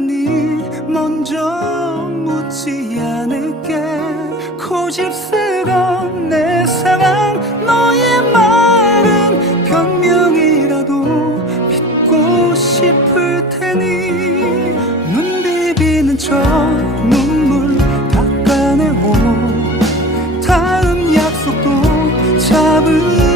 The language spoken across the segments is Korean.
나니 먼저 묻지 않을게. 고집스러운 내 사랑 너의 말은 변명이라도 믿고 싶을 테니. 눈 비비는 저 눈물 닦아내고 다음 약속도 잡을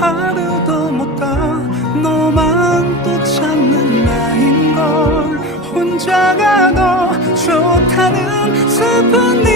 하루도 못가 너만 또 찾는 나인걸. 혼자가 더 좋다는 슬픈